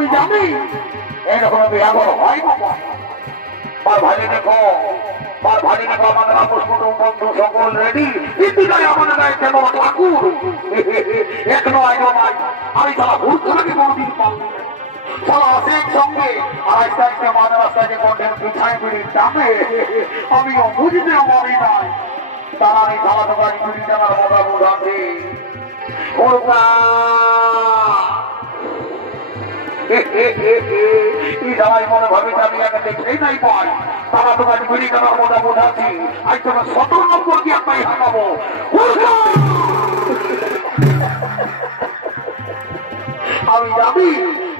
আমি জানি এরকম বিয়াগর হয় বাবা। মার ভাই দেখো, মার ভাই দেখো, আমাদের আপোষ কুটুম বন্ধু সকল রেডি, কিন্তু তাই আমাদের গায়ে কেন ঠাকুর এখনো আইনো ভাই। আমি তারা হুড়কাকে কোনদিন পাবো তারা আছে সঙ্গে আস্তে আস্তে মাঝ রাস্তায় কঠের পিছায় পিড়ির দামে আমিও বুঝতে পারি নাই তারা এই খাওয়া দোকান পিড়ি জানার মজা বোঝাচ্ছে। সবাই মনে ভাবে আমি আগে দেখেই নাই পাই তারা দোকান পিড়ি জানার মজা বোঝাচ্ছি। আজ তোমার 17 নম্বর কি আমি হাঁটাবো।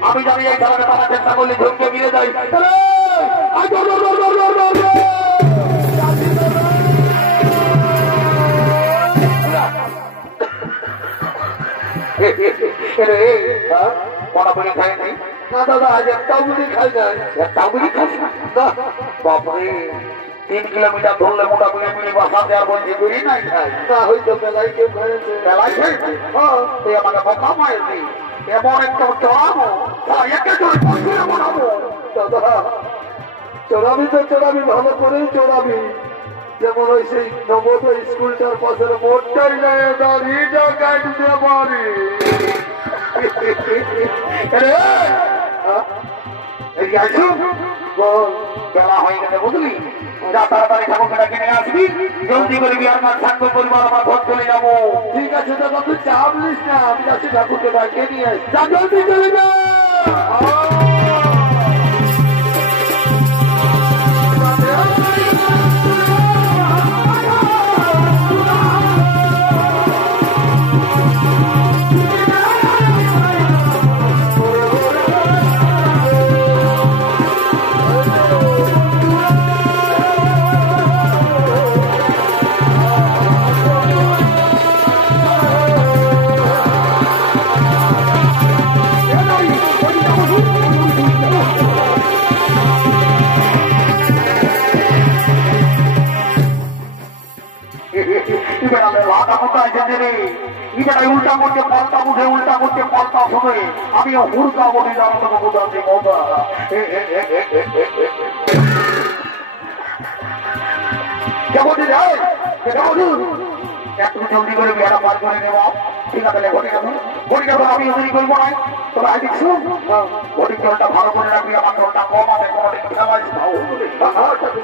আমি জানি এই খেলাটা তারা চেষ্টা করলে ঝুঁকে গিয়ে যাই। কটা বিড়ি খাই নাই? না দাদা, আজ একটাও বিড়ি খাই নাই। একটাও বিড়ি খাস না? বাপরে, 3 কিলোমিটার ধরলে মোটা বিড়ি বিড়ি বাসাতে আর বলছি বিড়ি নাই খাই না। হয়তো মেলায় কেউ খাইছে। মেলায় খাইছে? তুই আমাকে বোকা মারবি। এমন একটা চড়াবো একে চড়ে পশুরে বানাবো। দাদা চড়াবি তো চড়াবি, ভালো করেই চড়াবি। যেমন ওই সেই নবোদয় স্কুলটার পাশের মোটটাই নেই দাঁড়িয়ে কাটতে পারি। বেলা হয়ে গেছে বুঝলি, যা তাড়াতাড়ি ঠাকুরটা কিনে আসবি, জলদি করে বিয়ার মার থাকবো, পরিবার আমার ভোট চলে যাবো। ঠিক আছে দাদা, তুই চাপ নিস না, আমি যাচ্ছি ঠাকুরকে ডাকিয়ে নিয়ে আসি। যা জলদি চলে যা। উল্টা করতে পাল্টা বুঝে, উল্টা করতে পাল্টা শুনে আমিও হুড়কা বলি না তোকে বোঝাচ্ছি মজা। কেমন যায় একটু জলদি করে বিয়াটা পার করে নেব। ঠিক আছে, ঘটি যাবো আমি ওদেরই করবো না। তবে আজ দেখছো ঘটির জলটা ভালো করে রাখবি, আমার জলটা কম আছে।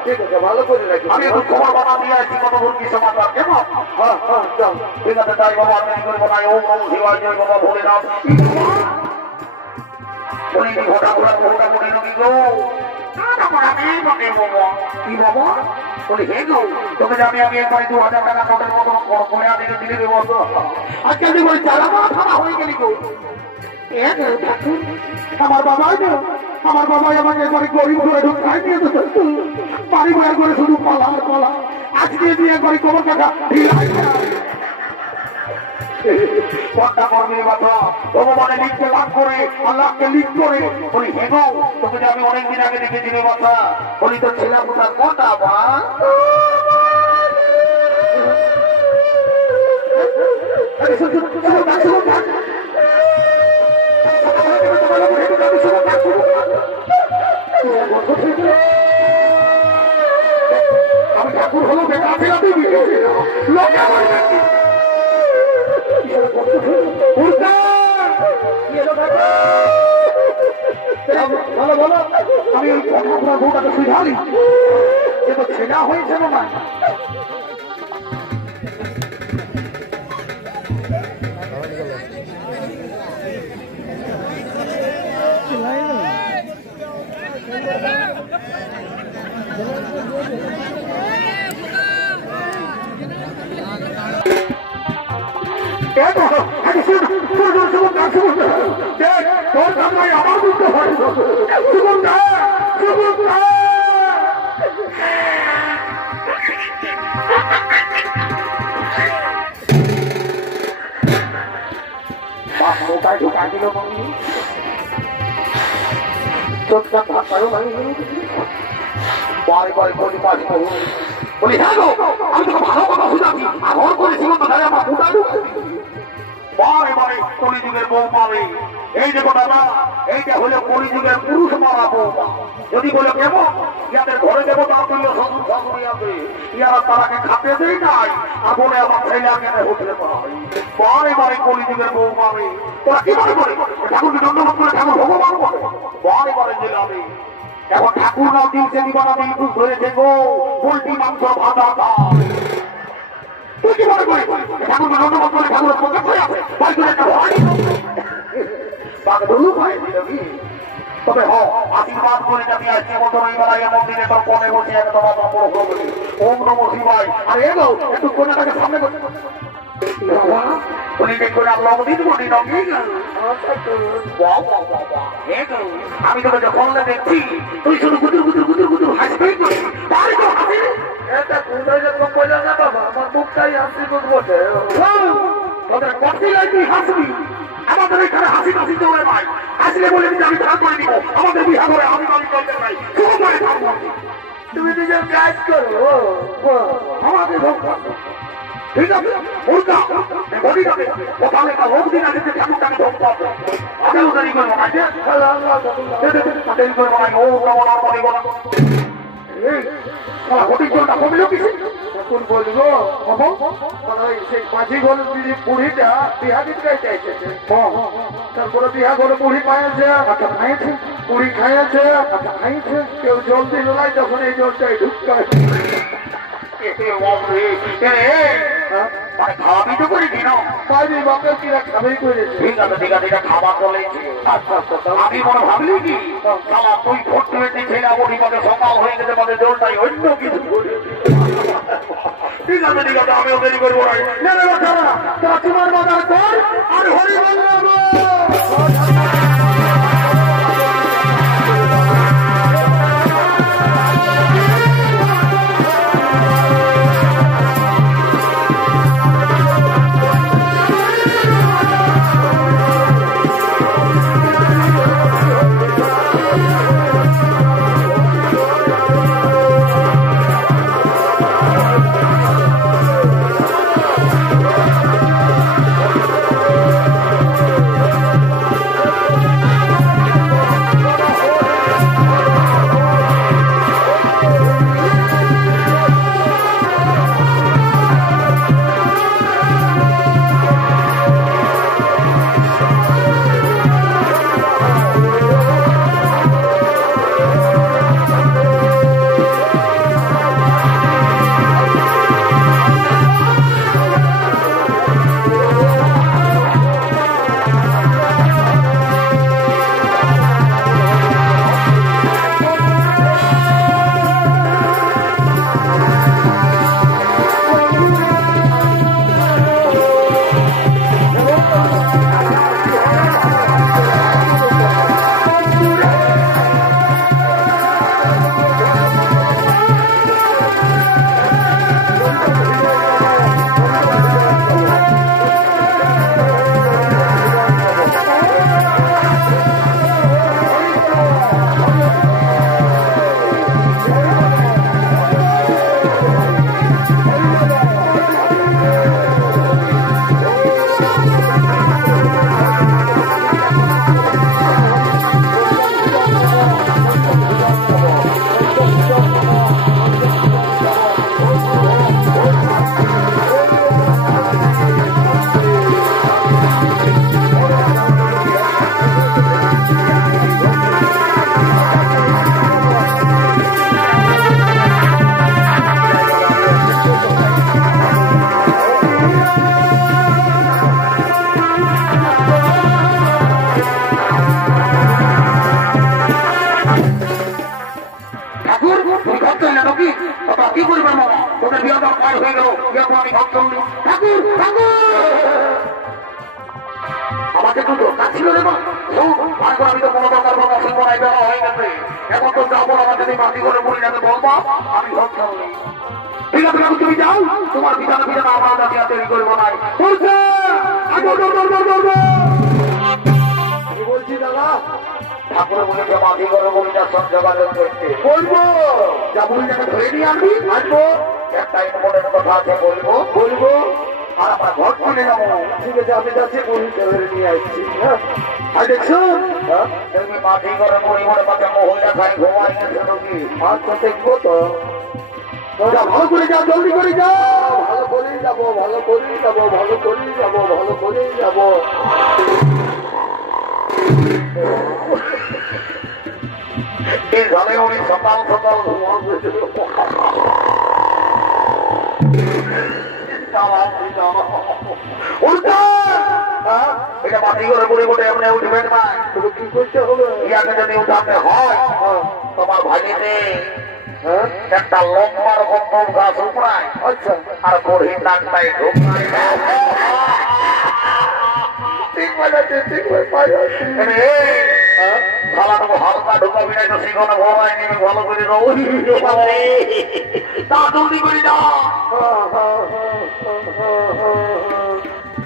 ঠিক আছে, ভালো করে রাখি। আমি একটু খবর বাবা দিয়ে আসছি কত দূর কি সমাচার। কেমন? ঠিক আছে, তাই বাবা আমি করবো না। ওম নম শিবায় জয় বাবা ভোলেনাথ। বলিনি ঘটা ঘোড়া ঘোড়া করে নাকি গো? কি বাবা বলি হে গো, তোকে আমি একবার 2000 টাকা নোটের মতো করে আদিকে দিলে দেবো। আজকাল যে বলি চালাবা খাওয়া হয়ে গেলি গো। আমার বাবাই না, আমার বাবাই আমাকে একবারে গরিব করে ঢুকাই দিয়ে বাড়ি ঘর করে শুধু পালা পালা। আজকে দিয়ে একবারে কবর কাটা পর্দা করবে কথা ভগবানে লিখতে লাভ করে, আল্লাহকে লিখ করে বলি হে গো, তোকে যে আমি অনেকদিন আগে দেখেছি রে কথা। বলি তো ছেলে কোথা কোথা বা আমি ঠাকুর হলো বেকার লোকে আমার ভালো ভালো। আমি ওই ঠাকুরের বউটাকে সুঝালি, এ তো ছেলা হয়েছে না। আমার বুঝতে হয় মোটায় ঢুকা দিল চোখটা ভালো ভাঙি বারে বারে বলি পাঁচ বলি হ্যাঁ গো, আমি তোকে ভালো কথা শুনাচ্ছি। আগর করেছিল তো আমার মোটায় ঢুকা বারে বারে কলিযুগের বউ পাবে এই দেখো দাদা, এইটা হলো কলিযুগের পুরুষ মারা বৌমা। যদি বলে কেমন, ইয়াদের ঘরে দেবো তার জন্য শ্বশুর শাশুড়ি আছে, ইয়ারা তারাকে খাতে দেয় নাই, আগুনে আমার ছেলে আগে হোটেলে করা হয়। বারে বারে কলিযুগের বৌমা আমি, তোরা কি মনে করে ঠাকুরকে দণ্ডবোধ করে ঠাকুর ভগবান বলে? বারে বারে জেলে আমি এখন ঠাকুর না দিয়েছে দিবানা দিন ধরেছে গো, পোল্ট্রি মাংস ভাজা খায়। তুই কি মনে করি ঠাকুরকে দণ্ডবোধ করে ঠাকুরের পকেট হয়ে আছে? তবে আশীর্বাদ করে যাবি আজকে মতো রবিবার মন্দিরে তোর কোণে বসে একদম ওম নম শিবায়। আর এগো একটু কোণাটাকে সামনে করতে আমি তোকে যখন দেখছি তুই শুধু গুদুর গুদুর গুদুর গুদুর হাসবি। আমার মুখটাই হাসি বসে তোদের কঠিন তুই হাসবি। আমাদের এখানে হাসি হাসি চলে ভাই, হাসলে বলে দিতে আমি ভাগ করে দিব। আমাদের বিহা করে আমি চলতে পাই, তুমি নিজের কাজ করো আমাদের ঠিক আছে। মুর্গা বলি যাবে ওখানে একটা লোক দিন আগে ঠাকুরটাকে ধরতে হবে। আমিও দেরি করবো না, দেরি করবো না। ও কেমন মনে করো হোটেল জলটা কমিল কিছু এখন বলবো সেই মাঝি ঘর বুড়িটা বিহা দিতে চাইছে। তারপরে বিহা ঘরে বুড়ি পাইছে, আচ্ছা খাইছে, বুড়ি খাইছে, আচ্ছা খাইছে, কেউ জল দিল নাই, তখন এই জলটাই ঢুকতে খাওয়াবি তো করে দিন পাইবি বাপের কিনা খাবেই করে। ঠিক আছে ঠিক আছে, এটা খাওয়া চলেছে। আমি মনে ভাবলি কি তুই ভোট তুলেছি ছেলে বলি মধ্যে সকাল হয়ে গেছে, মধ্যে জলটাই অন্য কিছু করে। ঠিক আছে ঠিক আছে, আমিও দেরি করবো না। তোমার বাজার কর আর হরি বলবো। আমাকে তো দরকার ছিল রে মা, আমি তো কোনো দরকার কথা শুনবো না, দেওয়া হয়ে গেছে। এখন তো যাবো আমাকে মাটি করে বলি না বলবা আমি ধরতে হবে। ঠিক আছে তুমি যাও, তোমার বিছানা বিছানা আমরা তৈরি করবো না। কি বলছি দাদা? ঠাকুর বলেছে মাটি করে বলিটা সব যোগাযোগ করতে বলবো, যা বলিটাকে ধরে নিয়ে আনবি আসবো। একটা মনের কথা আছে বলবো বলবো আর আমরা ঘর চলে যাবো। ঠিক আছে, আমি যাচ্ছি, মুড়ি ধরে নিয়ে আসছি। হ্যাঁ, আর দেখছুন তুমি মাটি করে মুড়ি মনে পাতে মহিলা খাই ঘুমাই গেছে নাকি? আচ্ছা, দেখবো তো। ভালো করে যাও, জলদি করে যাও। ভালো করেই যাবো, ভালো করেই যাবো, ভালো করেই যাবো, ভালো করেই যাবো। এই ঘরে উনি সকাল সকাল এটা মাটি করে বুড়ি বুড়ি এমনি উঠবেন না। কি করতে হবে? ইয়াকে যদি উঠাতে হয় তোমার ভাইতে একটা লম্বা রকম বম গাছ উপড়ায়। আচ্ছা, আর গরিব ডাক্তাই ঢুকায়। ঠিক বাজাচ্ছে, ঠিক বাজাচ্ছে। ভালো হালকা ঢুকাবি না তো সেখানে ভরাই নেবে। ভালো করে তা জলদি করে যাও।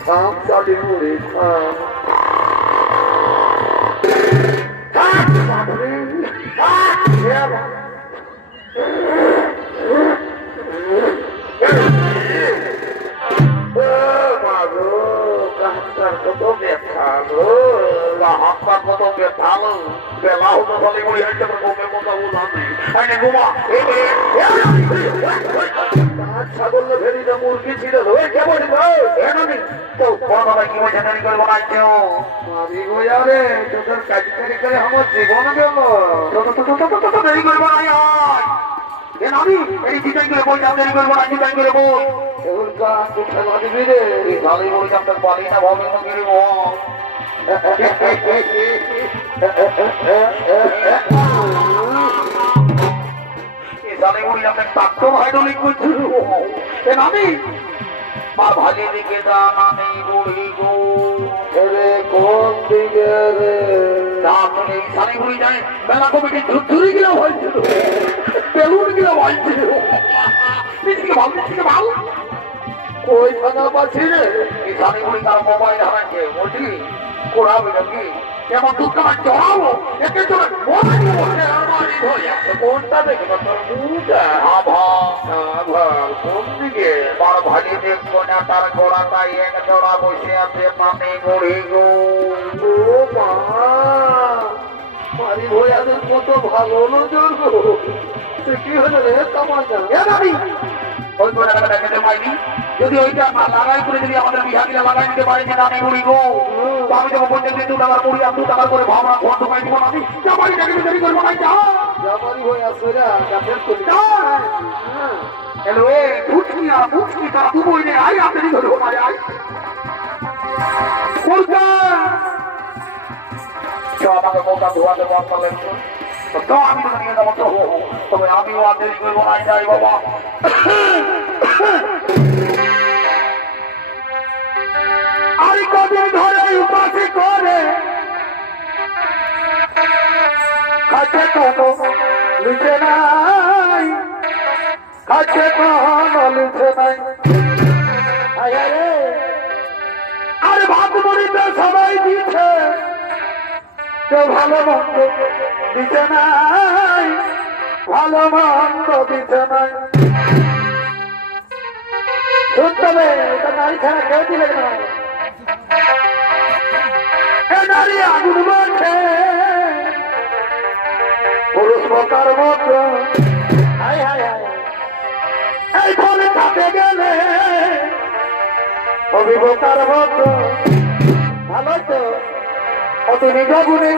খাম চালি মুড়ি খাম। কত ব্যথা গো, হাত পা কত ব্যথা গো। বেলা হতো খালি মুড়ি হাঁটতে ঘুমের কথা বুঝাবে। ঘুমা ছাগল ফেরি না মুরগি ছিল কেমন তো বড় কি বলছে দেরি করে বানাইছ? আমি গোয়ারে তোদের কাজ করে আমার জীবন গেল। দেরি করে বানাই আমি এই ডিজাইন করে বই যাও, দেরি করে বানাই ডিজাইন করে বই। এখন গান তো খেলা দিবি রে। ভালোই বই যাতে পারি না ভাবে না গিরি আমি ভালি দিকে জানি বুড়ি গো রে কোন দিকে রে সানি বুড়ি যায়। মেলা কমিটি ঝুড়ি গিলা হয়েছিল, বেলুন গিলা হয়েছিল। ভালো ওই থানা পাচ্ছি রে। এই সানি বুড়ি তার মোবাইল হারাচ্ছে। বলছি কোড়াবি নাকি? এমন দুঃখটা চড়াবো একে চলে কোনটা দেখে কোন দিকে বড় ভালি দেখবো না। তার গোড়াটা এক জোড়া বসে আছে মানে গড়ি গো মারি ভয়াদের কত ভালো নজর গো। সে কি হলো রে তামাশা? ওই গোড়াটা খেতে পাইনি। যদি ওইটা লাগাই করে যদি আমাদের বিহারিরা লাগাই দিতে পারে যে আমি মুড়ি গো, আমি যখন পঞ্চাশ 2 টাকার মুড়ি আর 2 টাকার করে ভাবনা ঘর ঢোকাই দিব। আমি জামারি টাকা দেরি করবো না। জামারি হয়ে আসবে না হ্যালো এ ফুটকি আর ফুটকি তারা দুবই নেই। আই আপনি ধরবো আয় আয় আমাকে মৌকা ধোয়াতে বন্ধ লাগছে। তো আমি তো নিয়ে যাবো। তো তবে আমিও আর দেরি করবো না। যাই বাবা। আরে কদিন ধরে উপাসে করে কাছে কোনো লিখে নাই, কাছে কোনো লিখে নাই। আরে ভাত মরিতে সবাই দিচ্ছে, কেউ ভালো মন্দ দিতে নাই, ভালো মন্দ দিতে নাই। শুনতে হবে এটা নারী ছাড়া কেউ দিলে না। নারী আগুন মাঠে পুরুষ বোকার মতো এই ফলে কাটে গেলে অভিবোকার মতো। ভালো তো অত নিজ গুণে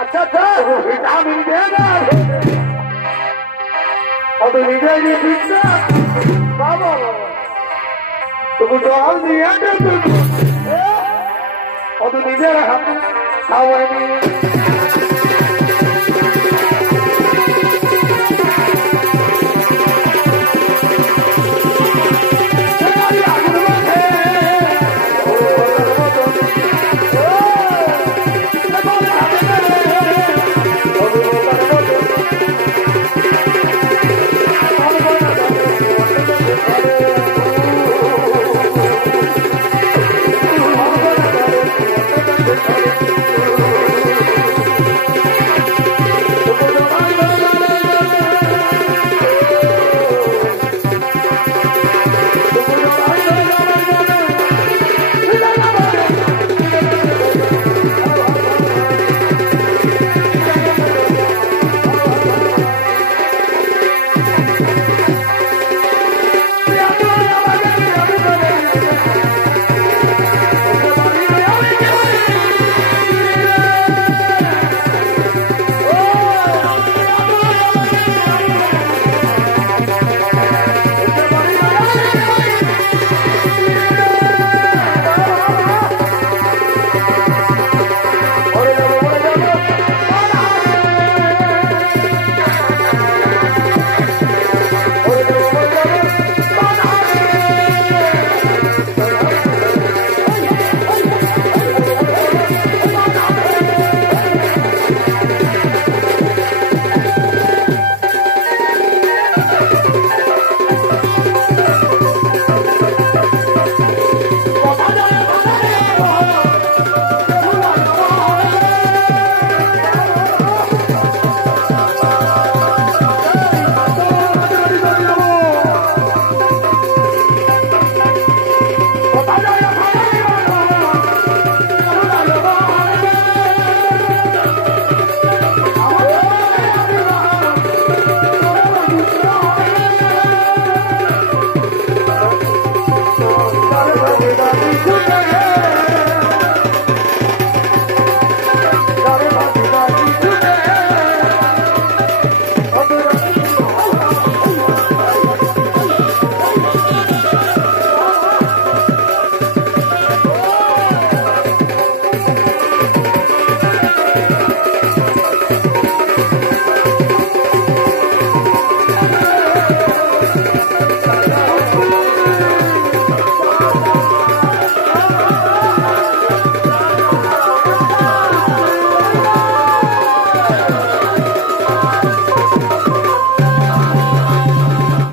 আচ্ছা ভিটামিন দে না অত নিজেই বিশ্বাস বাবা তুমি জল দিয়ে অত নিজের হাতে খাওয়াই